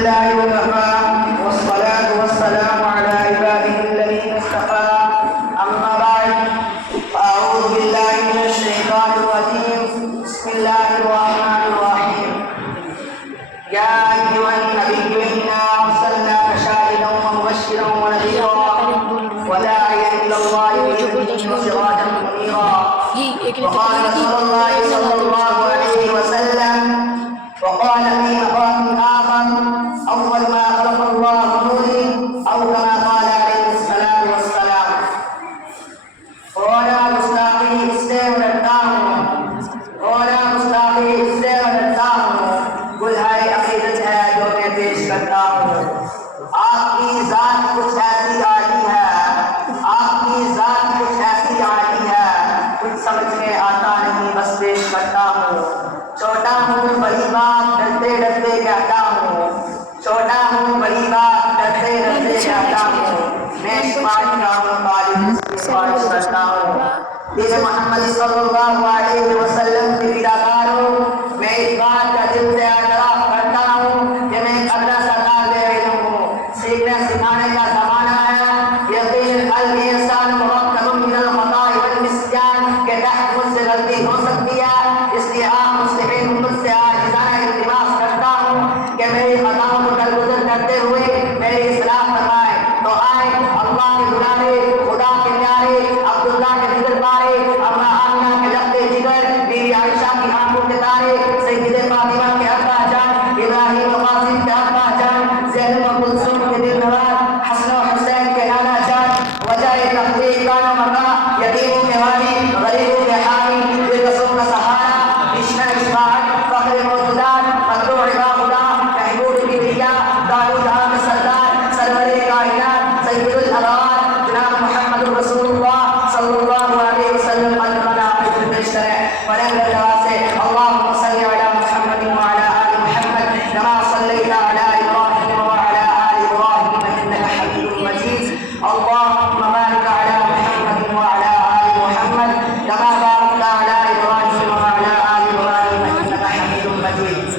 لله وكفى والصلاة والسلام على عباده الذين اصطفى أما بعد فأعوذ بالله من الشيطان الرجيم بسم الله الرحمن الرحيم يا أيها النبي إنا أرسلناك شاهدا ومبشرا ونذيرا وداعيا إلى الله بإذنه وسراجا منيرا وقال رسول الله صلى الله عليه وسلم وقال في مقام آخر أول ما خلق الله نوري أو كما قال عليه الصلاة والسلام رونا مستاقی اس سے ڈرتا ہوں رونا مستاقی اس سے ڈرتا ہوں گلہائے عقیدت ہے جو میں پیش کرتا ہوں آپ کی ذات کچھ ایسی عالی ہے آپ کی ذات کچھ ایسی عالی ہے کچھ سمجھ میں آتا نہیں بس پیش کرتا ہوں چھوٹا ہوں بڑی بات ڈرتے ڈرتے کہتا ہوں چھوٹا ہوں بڑی بات ڈرتے ڈرتے کہتا ہوں میں شفاعت کا مطالب سفارش کرتا ہوں دین محمد صلی اللہ علیہ وسلم کی پیراکار ہوں میں اس بات کا دل سے اعتراف کرتا ہوں کہ میں قدرہ سرکار دے علم ہوں سیکھنے سکھانے کا زمانہ ہے یقین الانسان مرکب من الخطاء والنسیان کہ تحت مجھ سے غلطی ہو سکتی ہے اس لیے آپ مسلمین مجھ سے عاجزانہ التماس کرتا ہوں کہ میری خطاؤں کو درگزر کرتے ہوئے میری اصلاح فرمائے تو آئے اللہ کے بلانے خدا کے پیارے عبداللہ کے جگر پارے اما آمنہ کے لبتے جگر بیوی عائشہ کی آنکھوں کے تارے سید فاطمہ کے ابا جان ابراہیم و قاسم کے ابا جان زینب و کلثوم کے دل نواز حسن و حسین کے نانا جان وجہ تخلیق کان و مقا یتیموں کے والی غریبوں کے حامی بے قصوں کا سہارا عشق شفاعت فخر موجودات مطلوع عبادہ محبوب کی دیا دارو جہاں میں سردار سرور کائنات سید الابرار جناب محمد رسول اللہ صلی اللہ علیہ وسلم قدمنا عبد پیش کریں پڑھیں گے دعا سے اللہم صلی علی محمد وعلی آل محمد كما صلیت علی ابراہیم وعلی آل ابراہیم انک حمید مجید اللہم بارک علی محمد وعلی آل محمد كما بارکت علی ابراہیم وعلی آل ابراہیم انک حمید مجید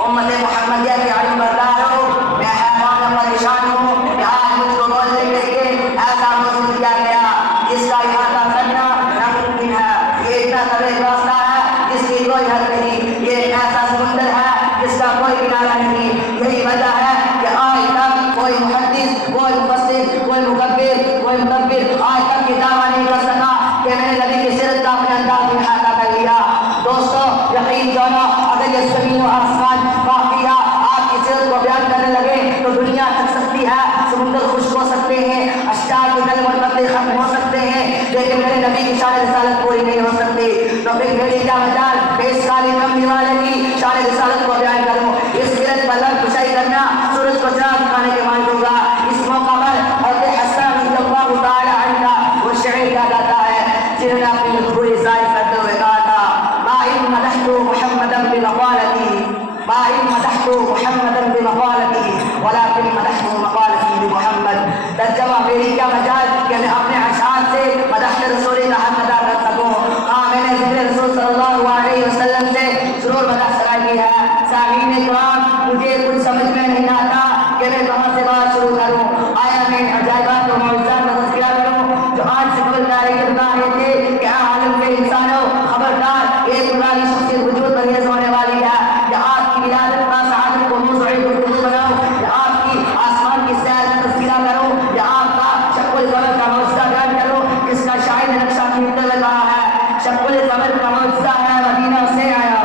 امت محمدیہ کے علم برداروں میں حیران و پریشان ہوں کہ آج مجھ کو بولنے کے لیے ایسا موضوع دیا گیا جس کا احاطہ کرنا ناممکن ہے یہ اتنا طویل راستہ ہے جس کی کوئی حد نہیں یہ ایک ایسا سمندر ہے جس کا کوئی کنارہ نہیں یہی وجہ ہے کہ آج تک کوئی محدث کوئی مفسر کوئی مکبر کوئی مدبر آج تک یہ دعویٰ نہیں کر سکا کہ میں نے نبی کی سیرت کا اپنے انداز میں احاطہ کر لیا دوستو یقین جانا اگر یہ زمین و آسمان واقعہ آپ کی سیرت کو بیان کرنے لگے تو دنیا تھک سکتی ہے سمندر خشک ہو سکتے ہیں اشجار کے نل مرتبے ختم ہو سکتے ہیں لیکن میرے نبی کی شان رسالت پوری نہیں ہو سکتی تو پھر میری کیا مجال 20 سالی کملی والے کی شان رسالت کو بیان کروں اس سیرت پر لب کشائی کرنا سورج کو چراغ دکھانے کے مان دوں گا اس موقع پر حضرت حسن رضی اللہ تعالی عنہ وہ شعر کہا جاتا ہے جنہوں نے اپنی مجبوری ظاہر کرتے ہوئے کہا تھا ما ان مدحت محمدا بمقالتي ما ان مدحت محمدا بمقالتي ولكن مدحت مقالتي بمحمد ترجمہ میری کیا مجال کہ میں اپنے اشعار سے مدحت رسول کا حق ادا کر سکوں ہاں میں نے ذکر رسول صلی اللہ علیہ وسلم سے ضرور مدح سرائی ہے سامعین کرام مجھے کچھ سمجھ میں نہیں آتا کہ میں کہاں سے بات شروع کروں آیا میں عجائبات و معجزات کا تذکرہ کروں جو آج سے قبل تاریخ بتا رہے تھے کہ عالم کے انسانوں خبردار ایک پرانی شخصیت وجود پر یہ ہونے والی ہے کہ آپ کی ولادت کا سعادت کو موضوع گفتگو بناؤں یا آپ کی آسمان کی سیر کا تذکرہ کروں یا آپ کا شق القمر کا معجزہ بیان کروں جس کا شاعر نے نقشہ کھینچتے ہوئے کہا ہے شق القمر کا معجزہ ہے مدینہ سے آیا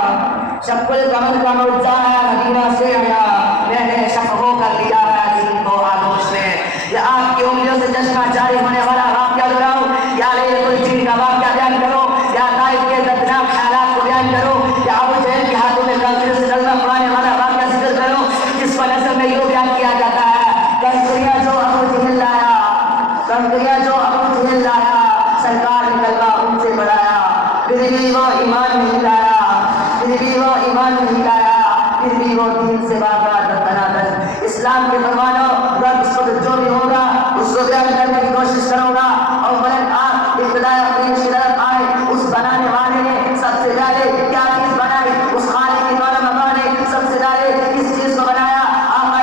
شق القمر کا معجزہ ہے مدینہ سے آیا میں نے شق ہو کر لیا ہے دین کو آغوش میں یا آپ کی انگلیوں سے چشمہ جاری ہونے والا واقعہ دہراؤں یا لیلۃ الجن کا واقعہ بیان کرو یا طائف کے دردناک حالات کو بیان کرو یا ابو جہل کے ہاتھوں میں کافروں سے کلمہ پڑھانے والا واقعہ ذکر کرو جس پر نظر میں یوں بیان کیا جاتا ہے کنکریاں جو ابو جہل لایا کنکریاں جو ابو جہل لایا سرکار نے کلمہ ان سے پڑھایا پھر بھی وہ ایمان نہیں لایا پھر بھی وہ ایمان نہیں لایا پھر بھی وہ دین سے بھاگا دنادن اسلام کے فرمانوں رب اس وقت جو بھی ہوگا اس کو بیان کرنے کی کوشش کروں گا اور بلند آپ ابتداء اپنی شرط آئے اس بنانے والے نے سب سے پہلے کیا چیز بنائی اس خالق کی دولت مکان نے سب سے پہلے کس چیز کو بنایا آقا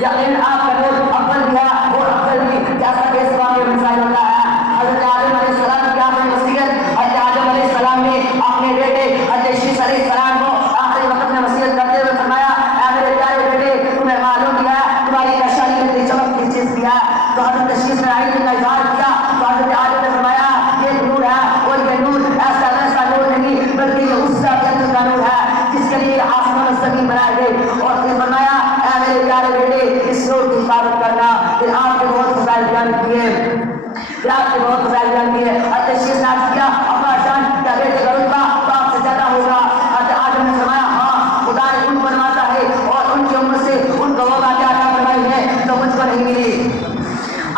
یقین آپ کا نور افضل بھی ہے اور افضل بھی جیسا کہ اس واقعے میں ظاہر ہوتا ہے. حضرت آدم علیہ السلام کی آخری وصیت, حضرت آدم علیہ السلام نے اپنے بیٹے حضرت شیس علیہ السلام کو آخری وقت میں وصیت کرتے ہوئے فرمایا, اے میرے پیارے بیٹے, تمہیں معلوم کیا ہے تمہاری کشانی میں چمک کی چیز کیا. تو حضرت شیس نے علم کا اظہار کیا تو حضرت آدم نے فرمایا یہ نور ہے, اور یہ نور ایسا ویسا نور نہیں بلکہ یہ اس ذات کا نور ہے جس کے لیے آسمان و زمین بنائے گئے. اور پھر فرمایا اے میرے پیارے بیٹے اس نور کی حفاظت کرنا. پھر آپ کے بہت فضائل بیان کیے, پھر آپ کے بہت فضائل بیان کیے. حضرت شیس نے عرض کیا ابا جان کیا بیٹے کا رتبہ تو آپ سے زیادہ ہوگا؟ حضرت آدم نے فرمایا ہاں, خدا نے ان کو بنواتا ہے اور ان کی عمر سے ان کو وہ باتیں عطا فرمائی ہے جو مجھ کو نہیں ملی.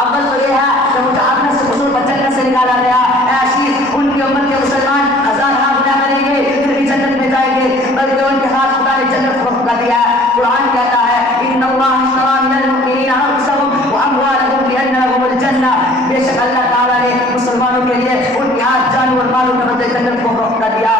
اول تو یہ ہے کہ مجاہدت سے حضور پر جنت سے نکالا گیا. ایسی ان کی امت کے مسلمان ہزار ہاتھ اٹھا کریں گے پھر بھی جنت میں جائیں گے, بلکہ ان کے ہاتھ خدا نے جنت کو کر دیا ہے. قرآن کہتا ہے ان اللہ اشتری من المؤمنین انفسهم واموالهم بان لهم الجنہ, بے شک اللہ تعالیٰ نے مسلمانوں کے لیے ان کے ہاتھ جان اور مالوں کے بدلے جنت کو کر دیا.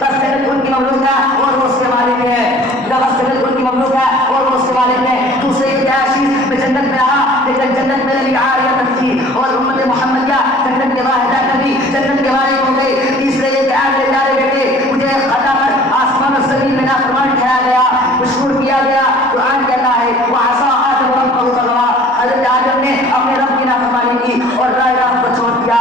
بس جنت ان کی مملوک ہے اور وہ اس کے مالک ہے. بس جنت ان کی مملوک ہے اور وہ اس کے مالک ہے. دوسرے یہ عزیز میں جنت میں رہا لیکن جنت میرے لیے عاریت تھی اور امت محمد کیا جنت کے واحدہ نبی جنت کے مالک ہو گئے. تیسرے یہ کہ اے میرے پیارے بیٹے مجھے خطا پر آسمان و زمین میں نافرمان ٹھہرایا گیا, مشہور کیا گیا. قرآن کہتا ہے وعصى آدم ربه فغوى, حضرت آدم نے اپنے رب کی نافرمانی کی اور راہ راست کو چھوڑ دیا.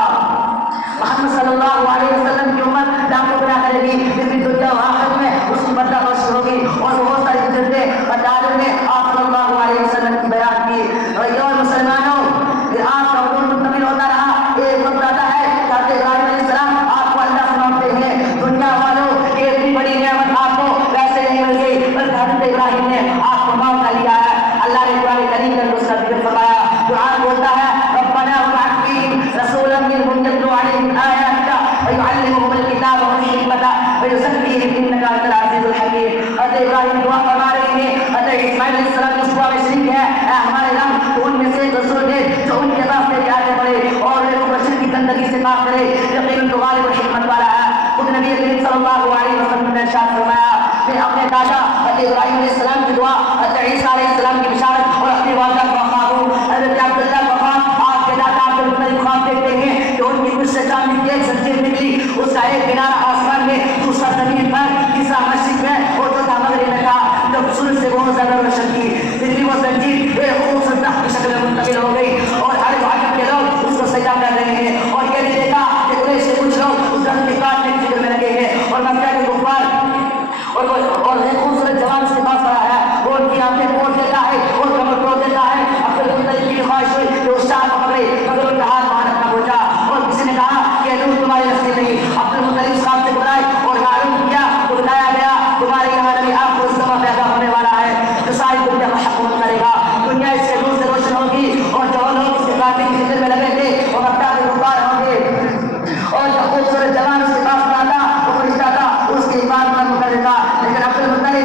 محمد صلی اللہ علیہ وسلم کی امت ڈاکو بنا کرے گی, پھر بھی دنیا و آخرت میں اس کی بدلہ بخش ہوگی اور بہت ساری جنتیں بداروں نے آپ صلی اللہ علیہ وسلم کی بیان کی. اور مسلمانوں پھر آپ کا حضور منتقل ہوتا رہا. ایک وقت آتا ہے حضرت ابراہیم علیہ السلام آپ کو اللہ سے مانگتے ہیں دنیا والوں ایک بھی بڑی نعمت آپ کو ویسے نہیں مل گئی بلکہ حضرت ابراہیم نے آپ کو مانگ کر لیا ہے. اللہ نے قرآن کریم میں اس کا ذکر فرمایا. قرآن بولتا ہے ربنا وابعث فیہم رسولا منہم یتلو علیہم آیاتک ویعلمہم الکتاب والحکمۃ ویزکیہم انک انت العزیز الحکیم. حضرت ابراہیم دعا فرما رہے ہیں, حضرت اسماعیل علیہ السلام کی دعا میں شریک ہے, اے ہمارے رب تو ان میں سے ایک رسول دے جو ان کے راستے پہ آگے بڑھے اور ان کو بشر کی گندگی سے پاک کرے, یقیناً تو غالب اور حکمت والا ہے. خود نبی کریم صلی اللہ علیہ وسلم نے ارشاد فرمایا میں اپنے دادا حضرت ابراہیم علیہ السلام کی دعا, حضرت عیسیٰ علیہ السلام کی بشارت اور اپنی والدہ کا خواب ہوں. حضرت عبداللہ کا خواب آپ کے دادا عبد المطلب خواب دیکھتے ہیں کہ ان کی کچھ سے چاندی کی ایک زنجیر نکلی, اس کا ایک کنارہ آسمان میں دوسرا زمین پر تیسرا مشرق میں اور چوتھا مغرب میں تھا. جب سورج سے بہت زیادہ روشن کی پھر بھی وہ زنجیر ایک خوبصورت درخت کی شکل میں منتقل ہو گئی اور ہر عجب کے لوگ اس کو سجدہ کر رہے ہیں. اور یہ بھی دیکھا کہ قریش سے کچھ لوگ اس درخت کے کاٹنے کی فکر میں لگے ہیں اور مکہ کے کفار اور ایک خوبصورت جوان اس کے پاس کھڑا ہے, وہ ان کی آنکھیں توڑ دیتا ہے اور کمر توڑ دیتا ہے. عبد المطلب کی خواہش ہوئی کہ اس شاہ کو پکڑے مگر ان کا ہاتھ باہر نہ پہنچا اور کسی نے کہا کہ نور تمہاری نصیب نہیں. عبد المطلب اس خواب سے گھبرائے اور معلوم کیا تو بتایا گیا تمہارے یہاں نبی آپ کو اس زماں پیدا ہونے والا ہے جو ساری دنیا کو حکومت کرے گا. دنیا اس کے نور سے روشن ہوگی اور جو لوگ اس کے کاٹنے کی فکر میں لگے تھے وہ مکہ کے کفار ہوں گے. اور جو خوبصورت جوان اس کے پاس آتا وہ فرشتہ تھا اس کی عبادت نہ کر دیتا, لیکن عبد المطلب